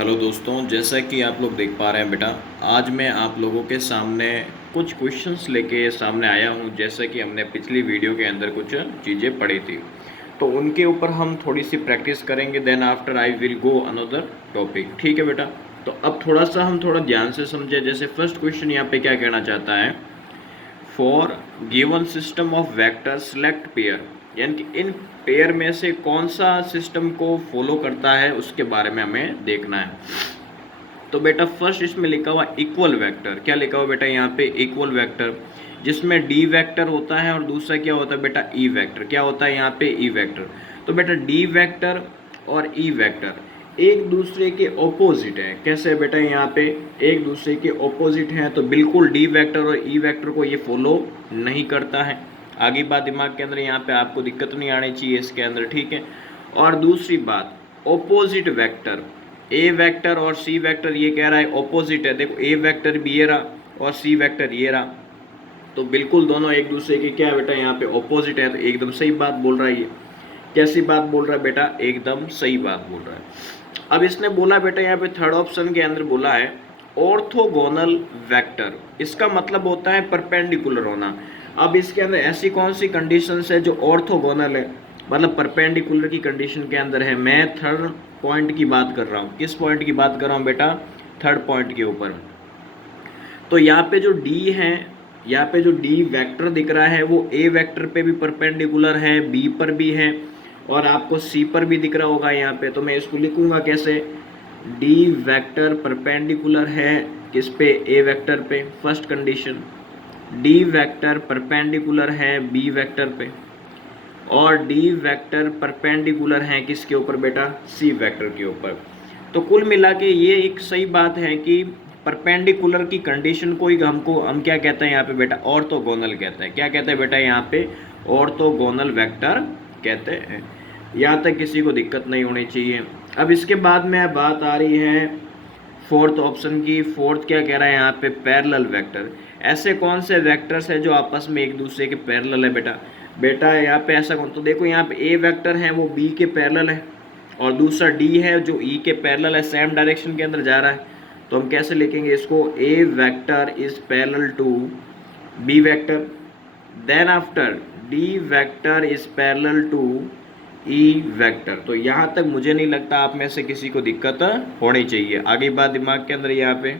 Hello दोस्तों, जैसा कि आप लोग देख पा रहे हैं बेटा, आज मैं आप लोगों के सामने कुछ क्वेश्चंस लेके सामने आया हूं। जैसा कि हमने पिछली वीडियो के अंदर कुछ चीज़ें पढ़ी थी, तो उनके ऊपर हम थोड़ी सी प्रैक्टिस करेंगे। Then after I will go another topic. ठीक है बेटा? तो अब थोड़ा ध्यान से समझे। जैसे फर्स्ट क्वेश्चन यहाँ पे क्या कहना चाहता है, for given system of vector select pair, यानी कि इन पेयर में से कौन सा सिस्टम को फॉलो करता है उसके बारे में हमें देखना है। तो बेटा फर्स्ट इसमें लिखा हुआ इक्वल वेक्टर। क्या लिखा हुआ बेटा यहाँ पे? इक्वल वेक्टर, जिसमें डी वेक्टर होता है और दूसरा क्या होता है बेटा? E vector. क्या होता है यहाँ पे? ई वेक्टर। तो बेटा डी वेक्टर और ई वेक्टर एक दूसरे के ऑपोजिट है। कैसे बेटा? यहाँ पे एक दूसरे के ऑपोजिट हैं, तो बिल्कुल डी वेक्टर और ई वेक्टर को ये फॉलो नहीं करता है। आगे बात दिमाग के अंदर यहाँ पे आपको दिक्कत नहीं आनी चाहिए इसके अंदर, ठीक है? और दूसरी बात, ऑपोजिट वेक्टर, ए वेक्टर और सी वेक्टर ये कह रहा है ऑपोजिट है। देखो ए वेक्टर भी ये रहा और सी वेक्टर ये रहा, तो बिल्कुल दोनों एक दूसरे के क्या है बेटा? यहाँ पे ऑपोजिट है। तो एकदम सही बात बोल रहा है ये। कैसी बात बोल रहा है बेटा? एकदम सही बात बोल रहा है। अब इसने बोला बेटा यहाँ पे थर्ड ऑप्शन के अंदर बोला है ऑर्थोगोनल वेक्टर। इसका मतलब होता है परपेंडिकुलर होना। अब इसके अंदर ऐसी कौन सी कंडीशंस है जो ऑर्थोगोनल है, मतलब परपेंडिकुलर की कंडीशन के अंदर है? मैं थर्ड पॉइंट की बात कर रहा हूँ। किस पॉइंट की बात कर रहा हूँ बेटा? थर्ड पॉइंट के ऊपर। तो यहाँ पे जो डी है, यहाँ पे जो डी वेक्टर दिख रहा है वो ए वेक्टर पे भी परपेंडिकुलर है, बी पर भी है और आपको सी पर भी दिख रहा होगा यहाँ पे। तो मैं इसको लिखूंगा कैसे? डी वेक्टर परपेंडिकुलर है किस पे? ए वेक्टर पे। First condition, D vector perpendicular है बी वेक्टर पे, और डी वेक्टर परपेंडिकुलर है किसके ऊपर बेटा? सी वेक्टर के ऊपर। तो कुल मिला के ये एक सही बात है कि परपेंडिकुलर की कंडीशन को ही हम क्या कहते हैं यहाँ पे बेटा? ऑर्थोगोनल कहते हैं। क्या कहते हैं बेटा यहाँ पे? ऑर्थोगोनल वेक्टर कहते हैं। यहाँ तक किसी को दिक्कत नहीं होनी चाहिए। अब इसके बाद में बात आ रही है फोर्थ ऑप्शन की। फोर्थ क्या कह रहा है यहाँ पे? Parallel vector. ऐसे कौन से वेक्टर्स हैं जो आपस में एक दूसरे के पैरेलल है बेटा? बेटा यहाँ पे ऐसा कौन? तो देखो यहाँ पे ए वेक्टर है वो बी के पैरेलल है, और दूसरा डी है जो ई के पैरेलल है, सेम डायरेक्शन के अंदर जा रहा है। तो हम कैसे लिखेंगे इसको? A vector is parallel to B vector, then after D vector is parallel to E vector. तो यहाँ तक मुझे नहीं लगता आप में से किसी को दिक्कत होनी चाहिए। आगे बात दिमाग के अंदर यहाँ पे।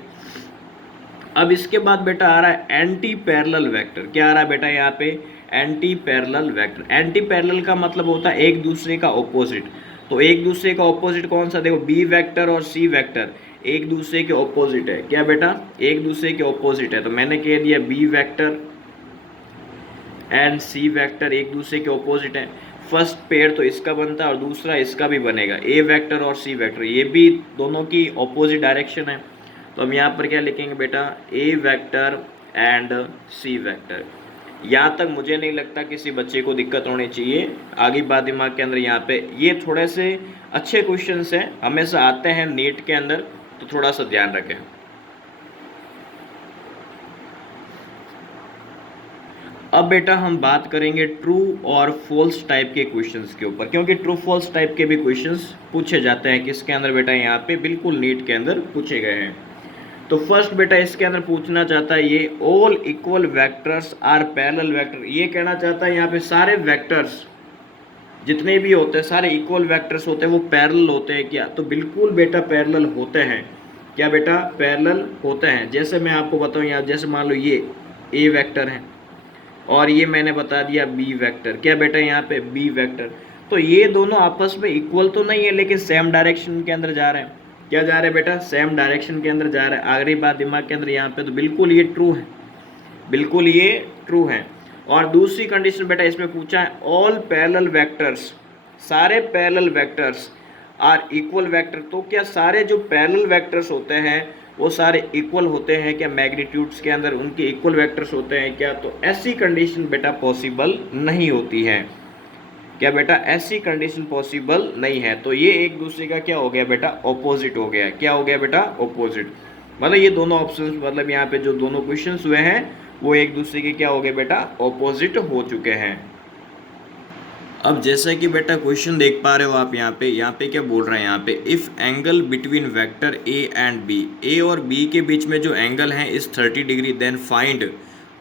अब इसके बाद बेटा आ रहा है एंटी पैरेलल वेक्टर। क्या आ रहा है बेटा यहाँ पे? Anti parallel vector. Anti parallel का मतलब होता है एक दूसरे का ऑपोजिट। तो एक दूसरे का ऑपोजिट कौन सा? देखो बी वेक्टर और सी वेक्टर एक दूसरे के ऑपोजिट है। क्या बेटा? एक दूसरे के ऑपोजिट है। तो मैंने कह दिया B vector and C vector एक दूसरे के ऑपोजिट है। फर्स्ट पेयर तो इसका बनता है और दूसरा इसका भी बनेगा। ए वेक्टर और सी वेक्टर ये भी दोनों की ऑपोजिट डायरेक्शन है। तो हम यहाँ पर क्या लिखेंगे बेटा? ए वेक्टर एंड सी वेक्टर। यहाँ तक मुझे नहीं लगता किसी बच्चे को दिक्कत होनी चाहिए। आगे बात दिमाग के अंदर यहाँ पे, ये थोड़े से अच्छे क्वेश्चंस हैं, हमेशा आते हैं नीट के अंदर, तो थोड़ा सा ध्यान रखें। अब बेटा हम बात करेंगे ट्रू और फॉल्स टाइप के क्वेश्चंस के ऊपर, क्योंकि ट्रू फॉल्स टाइप के भी क्वेश्चंस पूछे जाते हैं किसके अंदर बेटा? यहाँ पे बिल्कुल नीट के अंदर पूछे गए हैं। तो फर्स्ट बेटा इसके अंदर पूछना चाहता है ये all equal vectors are parallel vector. ये कहना चाहता है यहाँ पे सारे वेक्टर्स जितने भी होते हैं, सारे इक्वल वेक्टर्स होते हैं, वो पैरेलल होते हैं क्या? तो बिल्कुल बेटा पैरेलल होते हैं। क्या बेटा? पैरेलल होते हैं। जैसे मैं आपको बताऊँ यहाँ, जैसे मान लो ये ए वेक्टर है और ये मैंने बता दिया बी वेक्टर। क्या बेटा? यहाँ पे बी वेक्टर। तो ये दोनों आपस में इक्वल तो नहीं है, लेकिन सेम डायरेक्शन के अंदर जा रहे हैं। क्या जा रहे हैं बेटा? सेम डायरेक्शन के अंदर जा रहे हैं। आखिरी बात दिमाग के अंदर यहाँ पे, तो बिल्कुल ये ट्रू है, बिल्कुल ये ट्रू है। और दूसरी कंडीशन बेटा इसमें पूछा है ऑल पैरेलल वेक्टर्स, सारे parallel vectors are equal vector. तो क्या सारे जो पैरेलल वेक्टर्स होते हैं वो सारे इक्वल होते हैं क्या? मैग्नीट्यूड्स के अंदर उनके इक्वल वेक्टर्स होते हैं क्या? तो ऐसी कंडीशन बेटा पॉसिबल नहीं होती है। क्या बेटा? ऐसी कंडीशन पॉसिबल नहीं है। तो ये एक दूसरे का क्या हो गया बेटा? ऑपोजिट हो गया। क्या हो गया बेटा? ऑपोजिट। मतलब ये दोनों ऑप्शंस, मतलब यहाँ पे जो दोनों क्वेश्चंस हुए हैं वो एक दूसरे के क्या हो गए बेटा? ऑपोजिट हो चुके हैं। अब जैसा कि बेटा क्वेश्चन देख पा रहे हो आप यहाँ पे क्या बोल रहे हैं, यहाँ पे if angle between vector A and B, A और बी के बीच में जो एंगल है इस 30 degree, then find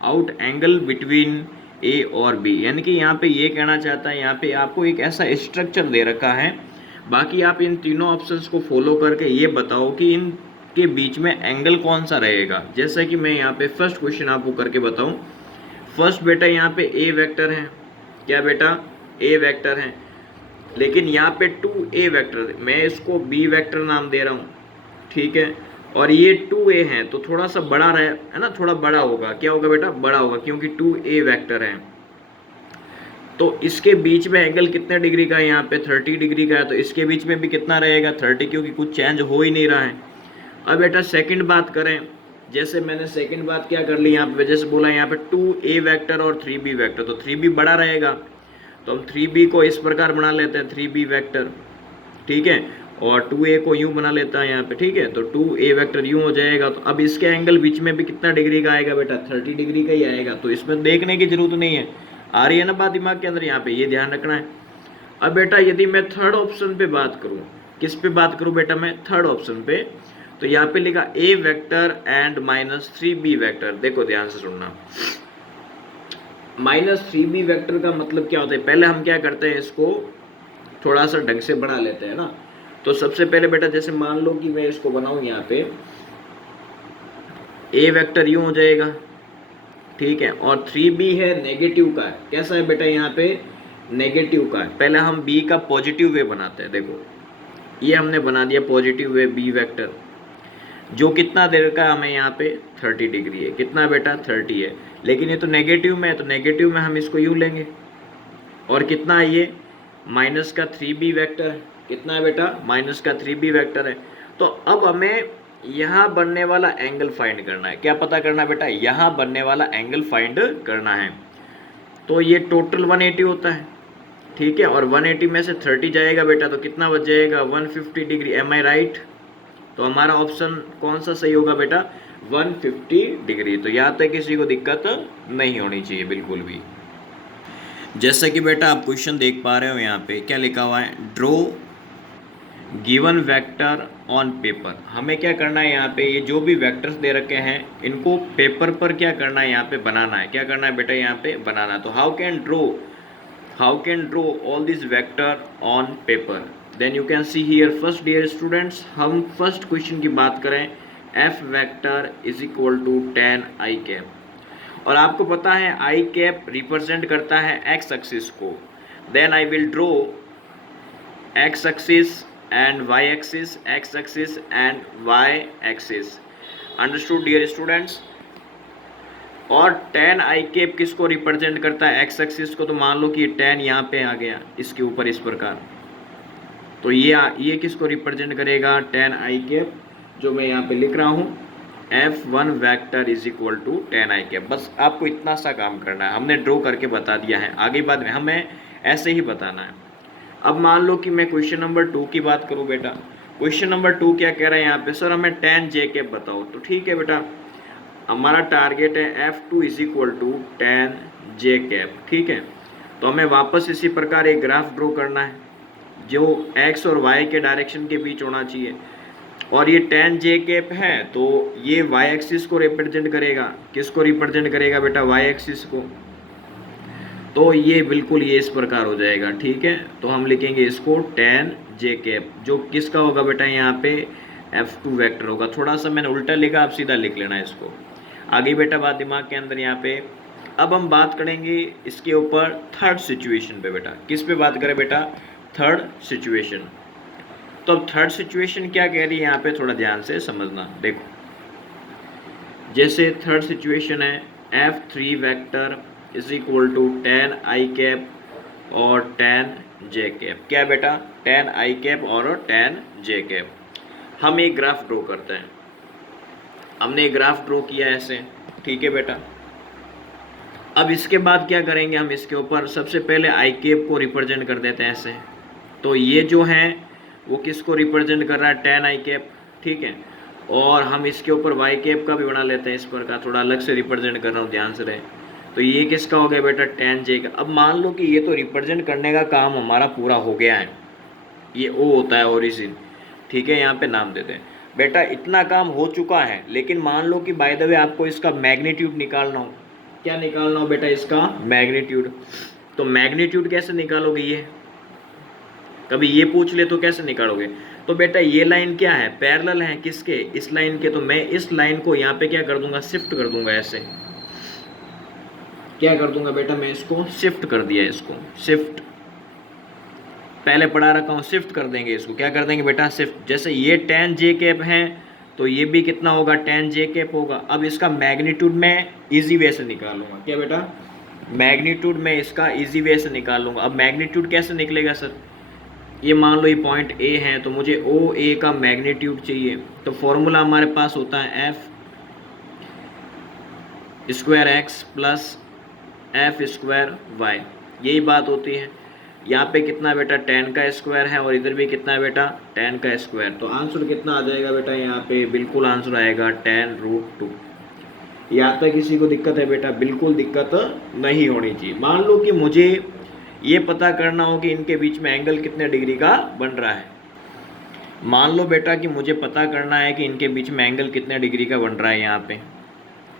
out angle between A और बी। यानी कि यहाँ पे ये कहना चाहता है, यहाँ पे आपको एक ऐसा स्ट्रक्चर दे रखा है, बाकी आप इन तीनों ऑप्शंस को फॉलो करके ये बताओ कि इन के बीच में एंगल कौन सा रहेगा। जैसा कि मैं यहाँ पे फर्स्ट क्वेश्चन आपको करके बताऊँ। फर्स्ट बेटा यहाँ पे ए वेक्टर है, क्या बेटा, ए वेक्टर है, लेकिन यहाँ पे 2a वेक्टर, मैं इसको b वेक्टर नाम दे रहा हूँ, ठीक है। और ये 2a है तो थोड़ा सा बड़ा रहे, है ना, थोड़ा बड़ा होगा, क्या होगा बेटा, बड़ा होगा, क्योंकि 2a वेक्टर है। तो इसके बीच में एंगल कितने डिग्री का है, यहाँ पे 30 डिग्री का है, तो इसके बीच में भी कितना रहेगा, 30, क्योंकि कुछ चेंज हो ही नहीं रहा है। अब बेटा सेकंड बात करें, जैसे मैंने सेकंड बात क्या कर ली, यहाँ पे जैसे बोला यहाँ पे 2a वेक्टर और 3b वेक्टर, तो 3b बड़ा रहेगा, तो हम 3b को इस प्रकार बना लेते हैं 3b वेक्टर, ठीक है, और 2a को यूं बना लेता है यहाँ पे, ठीक है, तो 2a वेक्टर यूं हो जाएगा। तो अब इसके एंगल बीच में भी कितना डिग्री का आएगा बेटा, 30 डिग्री का ही आएगा, तो इसमें देखने की जरूरत नहीं है, आ रही है ना बात दिमाग के अंदर, यहाँ पे ये ध्यान रखना है। अब बेटा यदि मैं थर्ड ऑप्शन पे बात करूँ, किस पे बात करूँ बेटा, मैं थर्ड ऑप्शन पे, तो यहाँ पे लिखा a vector and -3b vector. देखो ध्यान से सुनना, -3b वेक्टर का मतलब क्या होता है, पहले हम क्या करते हैं, इसको थोड़ा सा ढंग से बना लेते हैं ना। तो सबसे पहले बेटा जैसे मान लो कि मैं इसको बनाऊं, यहाँ पे a वेक्टर यूं हो जाएगा, ठीक है, और 3b है नेगेटिव का है, कैसा है बेटा, यहाँ पे नेगेटिव का है। पहले हम b का पॉजिटिव वे बनाते हैं, देखो ये हमने बना दिया पॉजिटिव वे b वेक्टर, जो कितना देर का हमें यहाँ पे 30 डिग्री है, कितना बेटा 30 है, लेकिन ये तो नेगेटिव में है, तो नेगेटिव में हम इसको यूं लेंगे, और कितना है ये माइनस का 3b वेक्टर है, कितना है बेटा, माइनस का 3b वेक्टर है। तो अब हमें यहाँ बनने वाला एंगल फाइंड करना है, क्या पता करना है बेटा, यहाँ बनने वाला एंगल फाइंड करना है। तो ये टोटल 180 होता है, ठीक है, और 180 में से 30 जाएगा बेटा, तो कितना बच जाएगा 150 डिग्री, एम आई राइट। तो हमारा ऑप्शन कौन सा सही होगा बेटा, 150 डिग्री। तो यहाँ तक किसी को दिक्कत नहीं होनी चाहिए बिल्कुल भी। जैसा कि बेटा आप क्वेश्चन देख पा रहे हो, यहाँ पे क्या लिखा हुआ है, draw given vector on paper. हमें क्या करना है, यहाँ पे ये जो भी वेक्टर्स दे रखे हैं इनको पेपर पर क्या करना है, यहाँ पे बनाना है, क्या करना है बेटा, यहाँ पे बनाना है। तो how can draw all this vector on paper, then you can see here. First dear students, हम फर्स्ट क्वेश्चन की बात करें, F vector is equal to tan i cap, और आपको पता है आई कैप रिप्रेजेंट करता है एक्स एक्सिस को। Then I will draw x axis and y axis, x axis and y axis, understood dear students. और tan आई कैप किसको represent करता है, एक्स एक्सिस को, तो मान लो कि tan यहाँ पे आ गया इसके ऊपर इस प्रकार, तो ये किसको रिप्रेजेंट करेगा, tan आई कैप, जो मैं यहाँ पे लिख रहा हूँ F1 vector is equal to tan i cap. बस आपको इतना सा काम करना है, हमने ड्रॉ करके बता दिया है, आगे बाद में हमें ऐसे ही बताना है। अब मान लो कि मैं क्वेश्चन नंबर 2 की बात करूँ बेटा, क्वेश्चन नंबर 2 क्या कह रहा है यहाँ पे, सर हमें tan j कैप बताओ। तो ठीक है बेटा, हमारा टारगेट है F2 is equal to tan j cap, ठीक है। तो हमें वापस इसी प्रकार एक ग्राफ ड्रॉ करना है जो x और y के डायरेक्शन के बीच होना चाहिए, और ये tan j कैप है तो ये y एक्सिस को रिप्रेजेंट करेगा, किसको रिप्रेजेंट करेगा बेटा, y एक्सिस को। तो ये बिल्कुल ये इस प्रकार हो जाएगा, ठीक है। तो हम लिखेंगे इसको tan j कैप, जो किसका होगा बेटा, यहाँ पे F2 वेक्टर होगा। थोड़ा सा मैंने उल्टा लिखा, आप सीधा लिख लेना इसको, आगे बेटा बात दिमाग के अंदर यहाँ पे। अब हम बात करेंगे इसके ऊपर थर्ड सिचुएशन पे बेटा, किस पे बात करें बेटा, थर्ड सिचुएशन। तो अब थर्ड सिचुएशन क्या कह रही है यहाँ पे, थोड़ा ध्यान से समझना। देखो जैसे थर्ड सिचुएशन है F3 vector is equal to tan i cap और tan j कैप, क्या बेटा, tan i कैप और tan j कैप। हम एक ग्राफ ड्रॉ करते हैं, हमने एक ग्राफ ड्रॉ किया ऐसे, ठीक है बेटा। अब इसके बाद क्या करेंगे, हम इसके ऊपर सबसे पहले आई कैप को रिप्रेजेंट कर देते हैं ऐसे। तो ये जो है वो किसको रिप्रेजेंट कर रहा है, tan आई कैप, ठीक है। और हम इसके ऊपर वाई कैप का भी बना लेते हैं इस प्रकार, थोड़ा अलग से रिप्रेजेंट कर रहा हूँ, ध्यान से रहे। तो ये किसका हो गया बेटा, tan j का। अब मान लो कि ये तो रिप्रेजेंट करने का काम हमारा पूरा हो गया है, ये O होता है ओरिजिन, ठीक है, यहाँ पे नाम देते हैं बेटा। इतना काम हो चुका है, लेकिन मान लो कि बाय द वे आपको इसका मैग्नीट्यूड निकालना हो। क्या निकालना हो बेटा, इसका मैग्नीट्यूड। तो मैग्नीट्यूड कैसे निकालोगे, ये कभी ये पूछ ले तो कैसे निकालोगे। तो बेटा ये लाइन क्या है, पैरेलल है किसके, इस लाइन के। तो मैं इस लाइन को यहाँ पे क्या कर दूंगा, शिफ्ट कर दूंगा, ऐसे क्या कर दूंगा बेटा, मैं इसको शिफ्ट कर दिया, इसको शिफ्ट पहले पढ़ा रखा हूँ, शिफ्ट कर देंगे इसको, क्या कर देंगे बेटा, शिफ्ट। जैसे ये tan j कैप है तो ये भी कितना होगा, tan j कैप होगा। अब इसका मैग्नीट्यूड मैं इजी वे से निकालूंगा, क्या बेटा, मैग्नीट्यूड मैं इसका इजी वे से निकाल लूंगा। अब मैग्नीट्यूड कैसे निकलेगा सर, ये मान लो ये पॉइंट A है, तो मुझे OA का मैग्नीट्यूड चाहिए। तो फॉर्मूला हमारे पास होता है F square x plus F square y, यही बात होती है। यहाँ पे कितना बेटा, tan का स्क्वायर है, और इधर भी कितना है बेटा, tan का स्क्वायर। तो आंसर कितना आ जाएगा बेटा, यहाँ पे बिल्कुल आंसर आएगा tan√2। यहाँ तक किसी को दिक्कत है बेटा, बिल्कुल दिक्कत नहीं होनी चाहिए। मान लो कि मुझे ये पता करना हो कि इनके बीच में एंगल कितने डिग्री का बन रहा है। मान लो बेटा कि मुझे पता करना है कि इनके बीच में एंगल कितने डिग्री का बन रहा है यहाँ पे,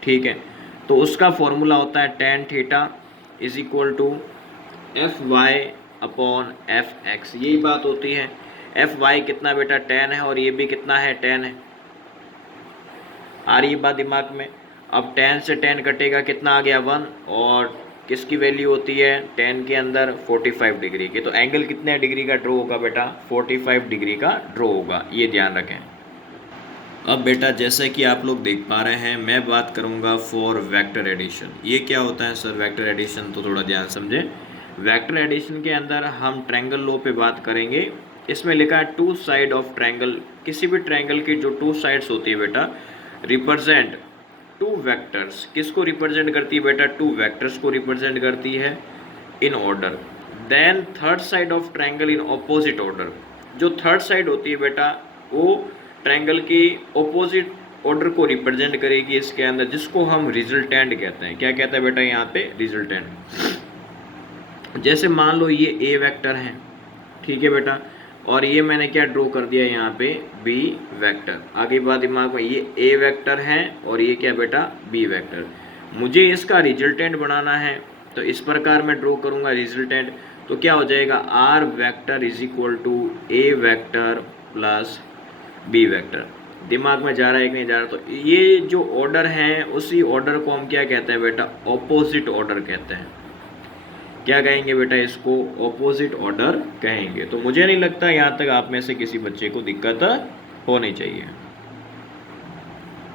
ठीक है। तो उसका फॉर्मूला होता है tan theta is equal to Fy upon Fx, यही बात होती है। Fy कितना बेटा, tan है, और ये भी कितना है, tan है। आ रही बात दिमाग में। अब tan से tan कटेगा, कितना आ गया 1, और किसकी वैल्यू होती है tan के अंदर, 45 डिग्री की। तो एंगल कितने डिग्री का ड्रॉ होगा बेटा, 45 डिग्री का ड्रॉ होगा, ये ध्यान रखें। अब बेटा जैसे कि आप लोग देख पा रहे हैं, मैं बात करूंगा फॉर वेक्टर एडिशन। ये क्या होता है सर वेक्टर एडिशन, तो थोड़ा ध्यान समझें। वेक्टर एडिशन के अंदर हम ट्रायंगल लॉ पे बात करेंगे। इसमें लिखा है टू साइड ऑफ ट्रायंगल, किसी भी ट्रायंगल की जो टू साइड्स होती है बेटा, रिप्रेजेंट टू वेक्टर्स। किसको रिप्रेजेंट करती है बेटा, टू वेक्टर्स को रिप्रेजेंट करती है in order. Then third side of triangle in opposite order. जो थर्ड साइड होती है बेटा, वो ट्रायंगल की ऑपोजिट ऑर्डर को रिप्रेजेंट करेगी इसके अंदर, जिसको हम रिजल्टेंट कहते हैं। क्या कहते हैं बेटा यहाँ पे, रिजल्टेंट। जैसे मान लो ये ए वेक्टर है, ठीक है बेटा, और ये मैंने क्या ड्रॉ कर दिया यहाँ पे, बी वेक्टर। आगे बात दिमाग में, ये ए वेक्टर है और ये क्या बेटा, बी वेक्टर। मुझे इसका रिजल्टेंट बनाना है, तो इस प्रकार मैं ड्रॉ करूँगा रिजल्टेंट। तो क्या हो जाएगा, R vector is equal to A vector plus B vector. दिमाग में जा रहा है कि नहीं जा रहा। तो ये जो ऑर्डर है, उसी ऑर्डर को हम क्या कहते हैं बेटा, ऑपोजिट ऑर्डर कहते हैं। क्या कहेंगे बेटा, इसको ऑपोजिट ऑर्डर कहेंगे। तो मुझे नहीं लगता यहाँ तक आप में से किसी बच्चे को दिक्कत होनी चाहिए।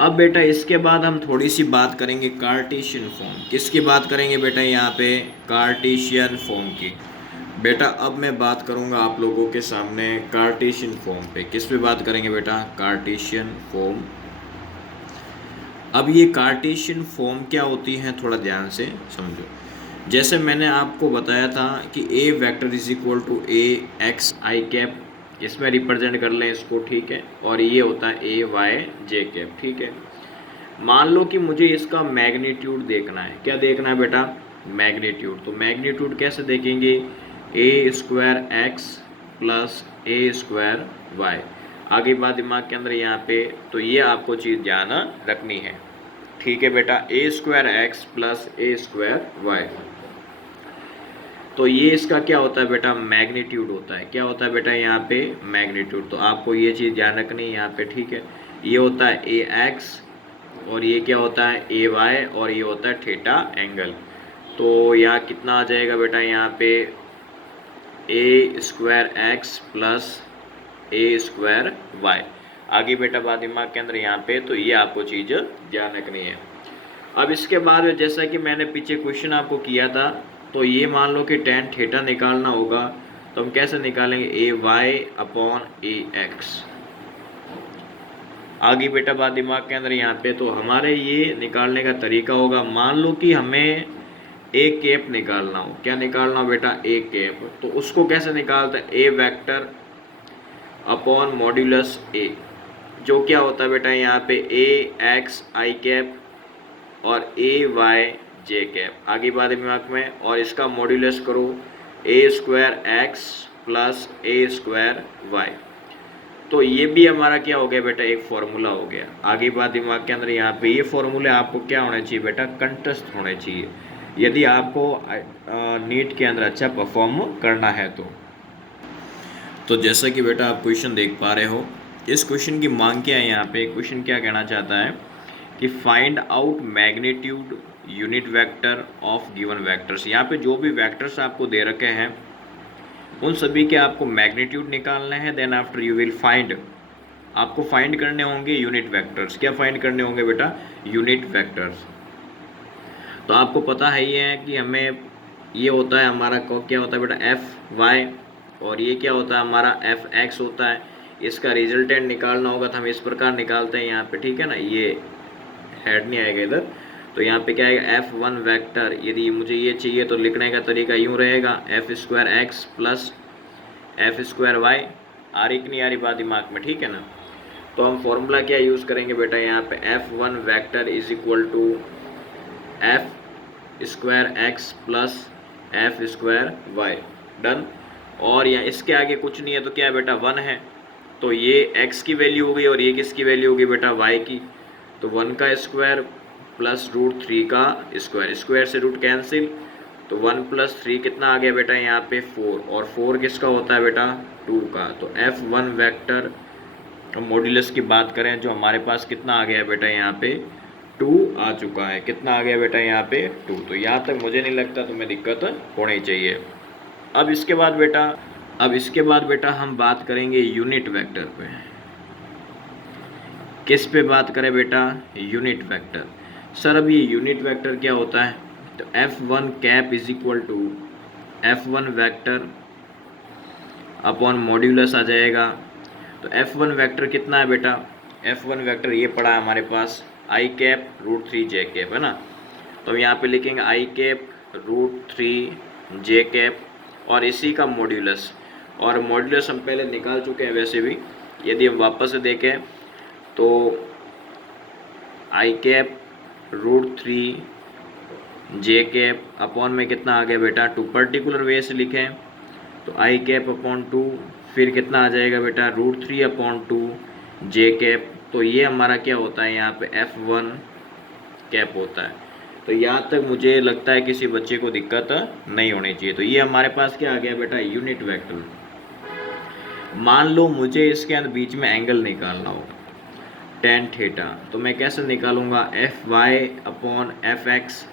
अब बेटा इसके बाद हम थोड़ी सी बात करेंगे कार्टेशियन फॉर्म। किसकी बात करेंगे बेटा, यहाँ पे कार्टेशियन फॉर्म की। बेटा अब मैं बात करूंगा आप लोगों के सामने कार्टेशियन फॉर्म पे। किस पे बात करेंगे बेटा, कार्टेशियन फॉर्म। अब ये कार्टेशियन फॉर्म क्या होती है, थोड़ा ध्यान से समझो। जैसे मैंने आपको बताया था कि A vector is equal to A X I cap, इसमें रिप्रेजेंट कर लें इसको, ठीक है। और ये होता है ए वाई जे कैप, ठीक है। मान लो कि मुझे इसका मैग्नीट्यूड देखना है। क्या देखना है बेटा, मैग्नीट्यूड। तो मैग्नीट्यूड कैसे देखेंगे, ए स्क्वायर एक्स प्लस ए स्क्वायर वाई। आगे बात दिमाग के अंदर यहाँ पे, तो ये आपको चीज़ ध्यान रखनी है, ठीक है बेटा। ए स्क्वायर एक्स प्लस ए स्क्वायर वाई, तो ये इसका क्या होता है बेटा, मैग्नीट्यूड होता है। क्या होता है बेटा यहाँ पे, मैग्नीट्यूड। तो आपको ये चीज़ ध्यान रखनी है यहाँ पे, ठीक है। ये होता है ए एक्स, और ये क्या होता है ए वाई, और ये होता है थीटा एंगल। तो यहाँ कितना आ जाएगा बेटा, यहाँ पे ए स्क्वायर एक्स प्लस ए स्क्वायर वाई। आगे बेटा बात दिमाग के अंदर यहाँ पे, तो ये आपको चीज़ ध्यान रखनी है। अब इसके बाद जैसा कि मैंने पीछे क्वेश्चन आपको किया था, तो ये मान लो कि tan थीटा निकालना होगा, तो हम कैसे निकालेंगे, ए वाई अपॉन ए एक्स। आगे बेटा बात दिमाग के अंदर यहाँ पे, तो हमारे ये निकालने का तरीका होगा। मान लो कि हमें ए कैप निकालना हो। क्या निकालना हो बेटा, ए कैप। तो उसको कैसे निकालते हैं, ए वेक्टर अपॉन मॉड्यूलस ए, जो क्या होता है बेटा यहाँ पे ए एक्स आई कैप और ए वाई जे कैप। आगे बात दिमाग में, और इसका मॉड्यूलस करो ए स्क्वायर एक्स प्लस ए स्क्वायर वाई। तो ये भी हमारा क्या हो गया बेटा, एक फॉर्मूला हो गया। आगे बात दिमाग के अंदर, यहाँ पे ये फॉर्मूले आपको क्या होने चाहिए बेटा, कंठस्थ होने चाहिए, यदि आपको नीट के अंदर अच्छा परफॉर्म करना है तो जैसा कि बेटा आप क्वेश्चन देख पा रहे हो, इस क्वेश्चन की मांग क्या है। यहाँ पे क्वेश्चन क्या कहना चाहता है कि find out magnitude unit vector of given vectors. यहाँ पे जो भी वेक्टर्स आपको दे रखे हैं उन सभी के आपको मैग्नीट्यूड निकालना है। Then after you will find, आपको फाइंड करने होंगे यूनिट वेक्टर्स। क्या फाइंड करने होंगे बेटा, यूनिट वेक्टर्स। तो आपको पता है ये है कि हमें ये होता है हमारा क्या होता है बेटा, एफ वाई, और ये क्या होता है हमारा एफ एक्स होता है। इसका रिजल्टेंट निकालना होगा तो हम इस प्रकार निकालते हैं यहाँ पे, ठीक है ना, ये हेड नहीं आएगा इधर। तो यहाँ पे क्या आएगा, एफ वन वैक्टर, यदि मुझे ये चाहिए तो लिखने का तरीका यूँ रहेगा, F square x plus F square Y. आ रही कि नहीं आ रही बात दिमाग में, ठीक है ना। तो हम फॉर्मूला क्या यूज़ करेंगे बेटा, यहाँ पे F one vector is equal to F square x plus F square y. Done. और यहाँ इसके आगे कुछ नहीं है तो क्या है बेटा, 1 है। तो ये x की वैल्यू हो गई और ये किसकी वैल्यू होगी बेटा, y की। तो 1 का स्क्वायर प्लस √3 का स्क्वायर, स्क्वायर से रूट कैंसिल, तो 1 + 3 कितना आ गया बेटा यहाँ पे 4, और 4 किसका होता है बेटा, 2 का। तो F1 वेक्टर मॉड्यूलस की बात करें जो हमारे पास कितना आ गया बेटा यहाँ पे 2 आ चुका है। कितना आ गया बेटा यहाँ पे 2। तो यहाँ तक मुझे नहीं लगता तुम्हें दिक्कत होनी चाहिए। अब इसके बाद बेटा हम बात करेंगे यूनिट वेक्टर पे। किस पे बात करें बेटा, यूनिट वेक्टर। सर अब ये यूनिट वेक्टर क्या होता है, तो F1 cap is equal to F1 vector upon modulus आ जाएगा। तो F1 वेक्टर कितना है बेटा, F1 वेक्टर ये पड़ा है हमारे पास आई कैप √3 जे कैप, है ना। तो हम यहाँ पे लिखेंगे आई कैप √3 जे कैप और इसी का मॉड्यूलस, और मॉड्यूलस हम पहले निकाल चुके हैं वैसे भी। यदि हम वापस से देखें तो आई कैप √3 जे कैप अपॉन में कितना आ गया बेटा 2, पर्टिकुलर वे से लिखें तो आई कैप अपॉन 2, फिर कितना आ जाएगा बेटा √3/2 जे कैप। तो ये हमारा क्या होता है यहाँ पे F1 कैप होता है। तो यहाँ तक मुझे लगता है किसी बच्चे को दिक्कत नहीं होनी चाहिए। तो ये हमारे पास क्या आ गया बेटा, यूनिट वेक्टर। मान लो मुझे इसके अंदर बीच में एंगल निकालना हो tan थीटा, तो मैं कैसे निकालूंगा, Fy/Fx,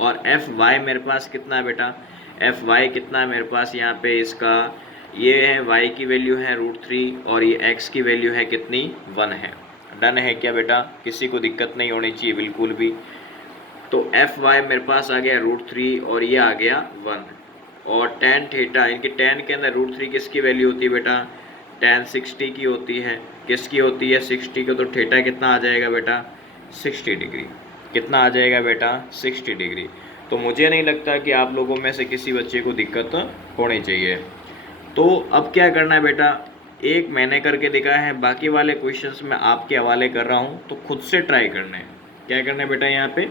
और Fy मेरे पास कितना है बेटा, Fy कितना है मेरे पास यहाँ पे, इसका ये है y की वैल्यू है √3 और ये x की वैल्यू है कितनी 1 है। डन है क्या बेटा, किसी को दिक्कत नहीं होनी चाहिए बिल्कुल भी। तो Fy मेरे पास आ गया √3 और ये आ गया 1, और tan थीटा, इनकी tan के अंदर √3 किसकी वैल्यू होती है बेटा, tan 60 की होती है। किसकी होती है, 60 की। तो थीटा कितना आ जाएगा बेटा 60 डिग्री। कितना आ जाएगा बेटा 60 डिग्री। तो मुझे नहीं लगता कि आप लोगों में से किसी बच्चे को दिक्कत होनी चाहिए। तो अब क्या करना है बेटा, एक मैंने करके दिखाया है, बाकी वाले क्वेश्चंस मैं आपके हवाले कर रहा हूँ, तो खुद से ट्राई करने हैं। क्या करना है बेटा, यहाँ पे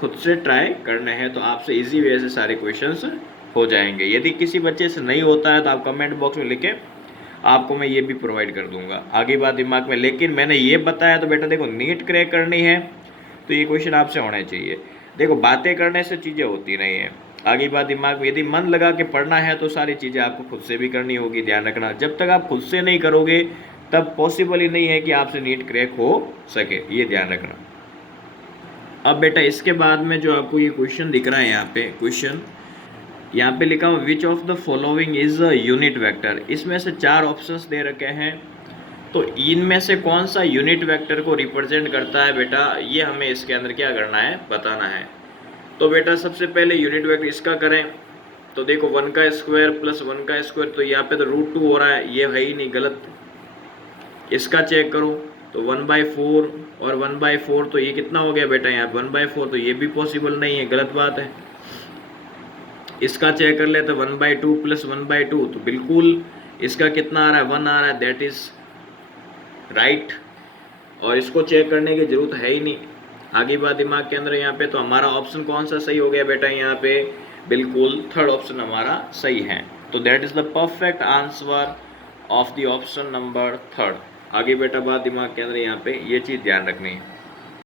खुद से ट्राई करने हैं, तो आपसे इजी वे से सारे क्वेश्चंस हो जाएंगे। यदि किसी बच्चे से नहीं होता है तो आप कमेंट बॉक्स में लिखें, आपको मैं ये भी प्रोवाइड कर दूंगा। आगे बात दिमाग में, लेकिन मैंने ये बताया तो बेटा देखो, नीट क्रैक करनी है तो ये क्वेश्चन आपसे होने चाहिए। देखो बातें करने से चीज़ें होती नहीं है। आगे बात दिमाग में, यदि मन लगा के पढ़ना है तो सारी चीज़ें आपको खुद से भी करनी होगी। ध्यान रखना, जब तक आप खुद से नहीं करोगे तब पॉसिबल ही नहीं है कि आपसे नीट क्रैक हो सके, ये ध्यान रखना। अब बेटा इसके बाद में जो आपको ये क्वेश्चन दिख रहा है, यहाँ पे क्वेश्चन यहाँ पे लिखा हुआ which of the following is a unit vector. इसमें से 4 ऑप्शंस दे रखे हैं, तो इनमें से कौन सा यूनिट वेक्टर को रिप्रेजेंट करता है बेटा, ये हमें इसके अंदर क्या करना है, बताना है। तो बेटा सबसे पहले यूनिट वेक्टर इसका करें, तो देखो 1 का स्क्वायर प्लस 1 का स्क्वायर, तो यहाँ पे तो √2 हो रहा है, ये है ही नहीं, गलत। इसका चेक करो तो 1/4 और 1/4, तो ये कितना हो गया बेटा यहाँ 1/4, तो ये भी पॉसिबल नहीं है, गलत बात है। इसका चेक कर ले तो 1/2 प्लस 1/2, तो बिल्कुल इसका कितना आ रहा है 1 आ रहा है, दैट इज राइट। और इसको चेक करने की जरूरत है ही नहीं, आगे बात दिमाग के अंदर यहाँ पे, तो हमारा ऑप्शन कौन सा सही हो गया बेटा यहाँ पे, बिल्कुल थर्ड ऑप्शन हमारा सही है। तो that is the perfect answer of the option number third. आगे बेटा बात दिमाग के अंदर यहाँ पे ये चीज़ ध्यान रखनी है।